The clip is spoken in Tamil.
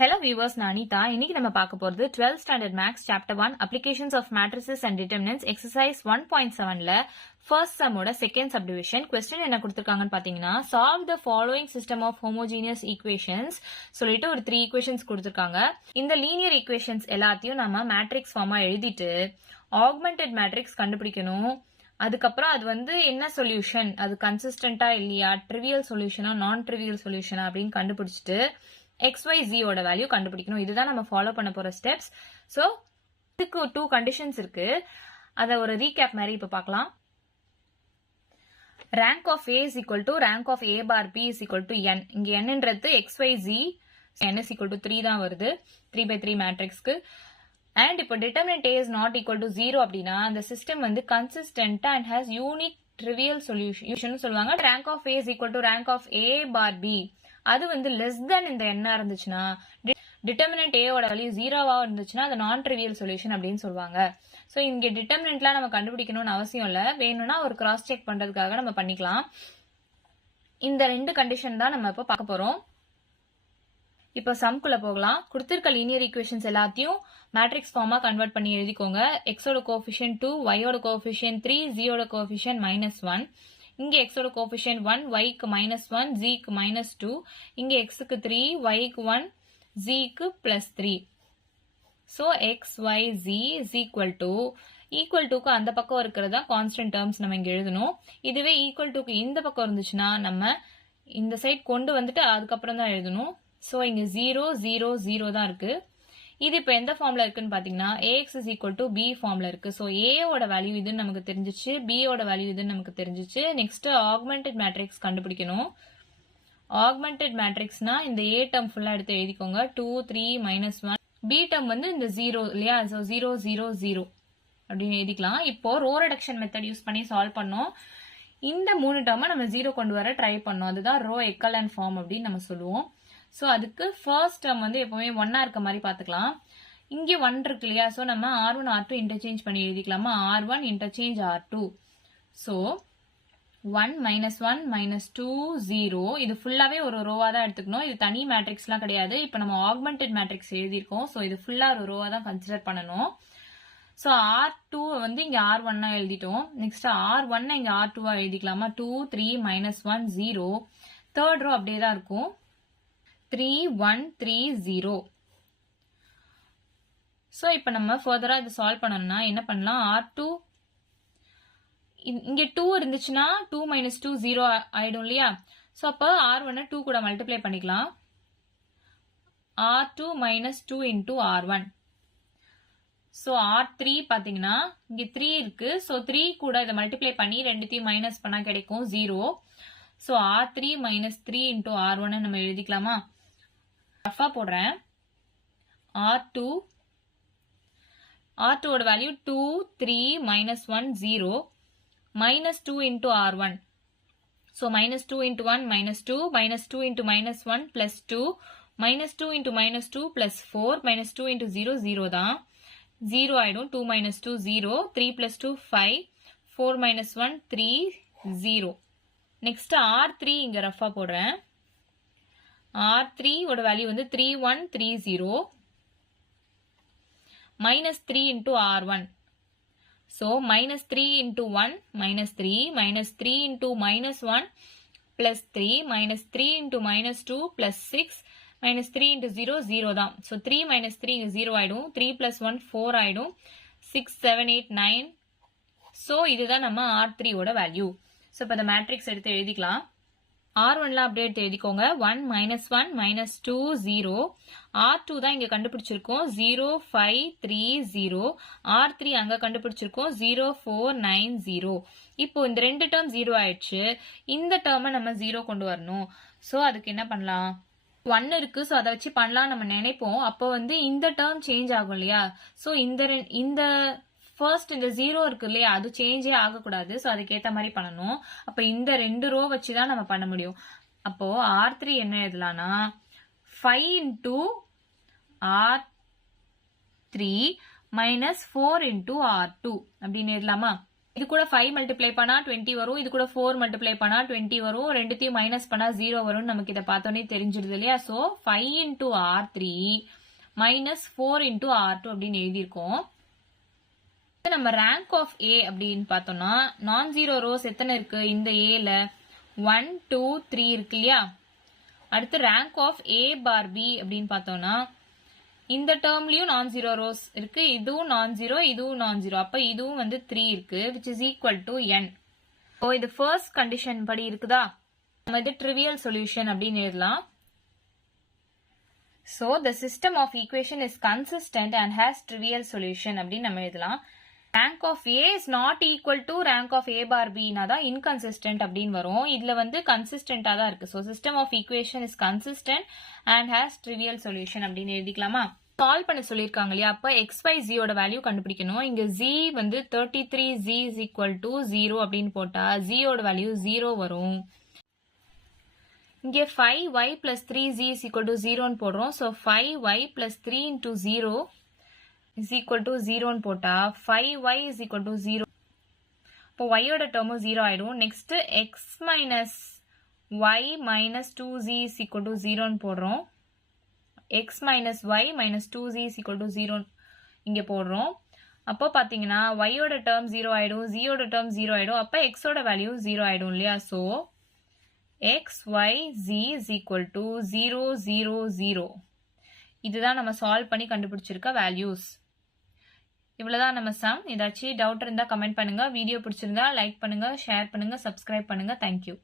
Hello viewers, நான் அனிதா. இன்னைக்கு நம்ம பார்க்க போறது 12th standard maths chapter 1 applications of matrices and determinants exercise 1.7ல first sum ஓட second subdivision question என்ன கொடுத்திருக்காங்கன்னு பாத்தீங்கன்னா solve the following system of homogeneous equations சொல்லிட்டு ஒரு 3 equations கொடுத்திருக்காங்க. இந்த linear equations எல்லாத்தையும் நம்ம matrix form எழுதிட்டு augmented matrix கண்டுபிடிக்கணும். அதுக்கப்புறம் அது வந்து என்ன சொல்யூஷன், அது கன்சிஸ்டன்டா இல்லையா, ட்ரிவியல் சொல்யூஷனா நான் ட்ரிவியல் சொல்யூஷனா அப்படின்னு கண்டுபிடிச்சிட்டு XYZ ஓட வேல்யூ கண்டுபிடிக்கணும். இதுதான் நம்ம ஃபாலோ பண்ண போற ஸ்டெப்ஸ். சோ இதுக்கு 2 கண்டிஷன்ஸ் இருக்கு. அத ஒரு ரீகேப் மாதிரி இப்ப பார்க்கலாம். rank of A is equal to rank of A bar B is equal to n. இங்க nன்றது XYZ, n is equal to 3 தான் வருது 3/3 மேட்ரிக்ஸ்க்கு. அண்ட் இப்போ determinant A is not equal to 0 அப்படின்னா அந்த சிஸ்டம் வந்து consistent and has unique trivial solution சொல்லுவாங்க. rank of A is equal to rank of A bar B அது வந்து லெஸ் தென் இந்த எண்ணா இருந்துச்சுன்னா, டிட்டர்மினன்ட் A ஓட வேல்யூ 0வா இருந்துச்சுன்னா அது நான் ட்ரிவியல் சொல்யூஷன் அப்படின்னு சொல்லுவாங்க. சோ இங்க டிட்டர்மினன்ட்லாம் நம்ம கண்டுபிடிக்கணும்னு அவசியம் இல்ல, வேணும்னா ஒரு கிராஸ் செக் பண்றதுக்காக நம்ம பண்ணிக்கலாம். இந்த 2 கண்டிஷன் தான் நம்ம இப்ப பார்க்க போறோம். இப்போ சம்குள்ள போகலாம். கொடுத்திருக்க லீனியர் ஈக்குவேஷன்ஸ் எல்லாத்தையும் மேட்ரிக்ஸ் ஃபார்மா கன்வெர்ட் பண்ணி எழுதிக்கோங்க. எக்ஸோட கோஎஃபிஷியன்ட் 2, ஒய்யோட கோஎஃபிஷியன்ட் 3, ஜியோட கோஎஃபிஷியன்ட் -1. இங்க x ஓட கோஎஃபிஷியன்ட் 1, y க்கு -1, z க்கு -2. இங்க x க்கு 3, y க்கு 1, z க்கு +3. So x y z is equal to க்கு அந்த பக்கம் இருக்கிறதா கான்ஸ்டன்ட் டேர்ம்ஸ் நம்ம இங்க எழுதணும். இதுவே க்கு இந்த பக்கம் இருந்துச்சுன்னா நம்ம இந்த சைடு கொண்டு வந்துட்டு அதுக்கப்புறம் தான் எழுதணும். சோ இங்க 0 0 0 தான் இருக்கு. இது இப்ப எந்த ஃபார்ம்ல இருக்குன்னு பாத்தீங்கன்னா ax is equal to b ஃபார்ம்ல இருக்கு. சோ a ஓட வேல்யூ இதுன்னு நமக்கு தெரிஞ்சிச்சு, b ஓட வேல்யூ இதுன்னு நமக்கு தெரிஞ்சிச்சு. நெக்ஸ்ட் ஆக்மெண்டட் மேட்ரிக்ஸ் கண்டுபிடிக்கணும். ஆக்மெண்டட் மேட்ரிக்ஸ்னா இந்த a டேர்ம் ஃபுல்லா எடுத்து எழுதிக்கோங்க. 2 3 -1. b டேர்ம் வந்து இந்த 0 இல்லையா, சோ 0 0 0 அப்படின்னு எழுதிக்கலாம். இப்போ ரோ ரிடக்ஷன் மெத்தட் யூஸ் பண்ணி சால்வ் பண்ணோம். இந்த 3 டேர்மை நம்ம 0 கொண்டு வர ட்ரை பண்ணோம். அதுதான் ரோ எக்கலன் ஃபார்ம் அப்படின்னு நம்ம சொல்லுவோம். சோ அதுக்கு ஃபர்ஸ்ட் டேர்ம் வந்து எப்பவுமே 1 இருக்க மாதிரி பாத்துக்கலாம். இங்க 1 இருக்கு இல்லையா, சோ நம்ம R1 R2 இன்டர்சேஞ்ச் பண்ணி எழுதிக்கலாமா. R1 interchange R2. சோ 1 -1 -2 0. இது ஃபுல்லாவே ஒரு ரோவா தான் எடுத்துக்கணும். இது தனி மேட்ரிக்ஸ்லாம் கிடையாது. இப்போ நம்ம ஆக்மெண்டட் மேட்ரிக்ஸ் எழுதியிருக்கோம். சோ இது ஃபுல்லா ஒரு ரோவா தான் கன்சிடர் பண்ணணும். சோ R2 வந்து இங்க R1 எழுதிட்டோம். நெக்ஸ்ட் R1 இங்க R2 எழுதிக்கலாமா. 2 3 -1 0. தேர்ட் ரோ அப்படியே தான் இருக்கும். 3 1 3 0. சோ இப்போ நம்ம ஃபர்தரா இத சால்வ் பண்ணனும்னா என்ன பண்ணலாம், R2 இங்க 2 இருந்துச்சுன்னா 2 - 2 0 ஆயிடும் இல்லையா. சோ அப்ப R1 2 கூட மல்டிப்ளை பண்ணிக்கலாம். R2 - 2 into R1. So R3 பாத்தீங்கன்னா இங்க 3 இருக்கு. சோ 3 கூட இத மல்டிப்ளை பண்ணி ரெண்டுத்தையும் மைனஸ் பண்ணா கிடைக்கும் 0. சோ R3 - 3 into R1 நம்ம எழுதிக்கலாமா. ரஃபா போடுறேன். R2 ஓட value 2 3 -1 0 -2 into R1. So -2 into 1 -2 -2 into -1 +2 -2 into -2 +4 -2 into 0 0 தான் 0 ஆயிடும். 2 - 2 0 3 + 2 5 4 - 1 3 0. நெக்ஸ்ட் R3 இங்க ரஃபா போடுறேன். R3 ஓட வேல்யூ வந்து 3130 -3 into R1. So -3 into 1 -3 -3 into -1 +3 -3 into -2 +6 -3 into 0 0 தான். So 3 - 3 0 ஆயிடும். 3 + 1 4 ஆயிடும். 6 7 8 9. So இதுதான் நம்ம R3 ஓட வேல்யூ. So இப்ப இந்த மேட்ரிக்ஸ் எடுத்து எழுதிக்கலாம். R1ல அப்படியே எடுத்து எழுதிக்கோங்க. 1 -1 -2 0. R2 தான் இங்க கண்டுபிடிச்சிருக்கோம். 0 5 3 0. R3 அங்க கண்டுபிடிச்சிருக்கோம். 0 4 9 0. இப்போ இந்த ரெண்டு டேர்ம் 0 ஆயிடுச்சு. இந்த டேர்மை நம்ம 0 கொண்டு வரணும். சோ அதுக்கு என்ன பண்ணலாம், 1 இருக்கு. சோ அதை வச்சு பண்ணலாம் நம்ம நினைப்போம். அப்போ வந்து இந்த டேர்ம் சேஞ்ச் ஆகும் இல்லையா. சோ இந்த ஃபர்ஸ்ட் இந்த 0 இருக்கு இல்லையா, அது சேஞ்சே ஆகக்கூடாது. சோ அதுக்கேத்த மாதிரி பண்ணணும். அப்ப இந்த 2 ரோ வச்சுதான் நம்ம பண்ண முடியும். அப்போ R3 என்ன எழுதலாம்னா 5 into R3 - 4 into R2 அப்படின்னு எழுதலாமா. இது கூட 5 மல்டிப்ளை பண்ணா 20 வரும், இது கூட 4 மல்டிப்ளை பண்ணா 20 வரும், ரெண்டுத்தையும் மைனஸ் பண்ணா 0 வரும். நமக்கு இதை பார்த்தோன்னே தெரிஞ்சிடுது இல்லையா? So 5 into R3 minus 4 into R2 அப்படின்னு எழுதியிருக்கோம். நம்ம ரேங்க் ஆஃப் ஏ அப்படின்னு பார்த்தோம்னா நான் ஜீரோ ரோஸ் எத்தனை இருக்கு இந்த ஏல? 1 2 3 இருக்கு இல்லையா? அடுத்து rank of A bar B அப்படின்னு பார்த்தோம்னா இந்த டேர்ம்லயும் நான் ஜீரோ ரோஸ் இருக்கு, இதுவும் நான் ஜீரோ, இதுவும் நான் ஜீரோ, அப்ப இதுவும் வந்து 3 இருக்கு, which is equal to n. ஓ இது ஃபர்ஸ்ட் கண்டிஷன் படி இருக்குதா? நம்ம இது ட்ரிவியல் சொல்யூஷன் அப்படின்னு எழுதலாம். So the system of equation is consistent and has trivial solution அப்படின்னு நம்ம எழுதலாம். rank of A is not equal to rank of A bar B னா தான் inconsistent அப்படின்னு வரும். இதுல வந்து கன்சிஸ்டன்டா தான் இருக்கு. So system of equation is consistent and has trivial solution அப்படின்னு எழுதிக்கலாமா? சால்வ் பண்ண சொல்லியிருக்காங்க இல்லையா? அப்ப xy z ஓட வேல்யூ கண்டுபிடிக்கணும். இங்க z வந்து 33z is equal to 0 அப்படின்னு போட்டா z ஓட வேல்யூ 0 வரும். இங்கே 5y plus 3z is equal to 0 ன்னு போடுறோம். So 5y plus 3 into 0 is equal to 0 ன்னு போட்டா 5y is equal to 0. இப்போ y ஓட டேர்மும் 0 ஆயிடும். Next x minus y minus 2z is equal to 0 ன்னு போடுறோம். x minus y minus 2z is equal to 0 இங்க போடுறோம். அப்போ பாத்தீங்கன்னா y ஓட டேர்ம் 0 ஆயிடும், z ஓட டேர்ம் 0 ஆயிடும், அப்ப x ஓட வேல்யூ 0 ஆயிடும் இல்லையா? So x, y, z is equal to 0, 0, 0. இதுதான் நம்ம சால்வ் பண்ணி கண்டுபிடிச்சிருக்க வேல்யூஸ். இவ்வளவுதான் நம்ம சம். ஏதாச்சும் டவுட் இருந்தா கமெண்ட் பண்ணுங்க. வீடியோ பிடிச்சிருந்தா லைக் பண்ணுங்க, ஷேர் பண்ணுங்க, சப்ஸ்கிரைப் பண்ணுங்க. தேங்க்யூ.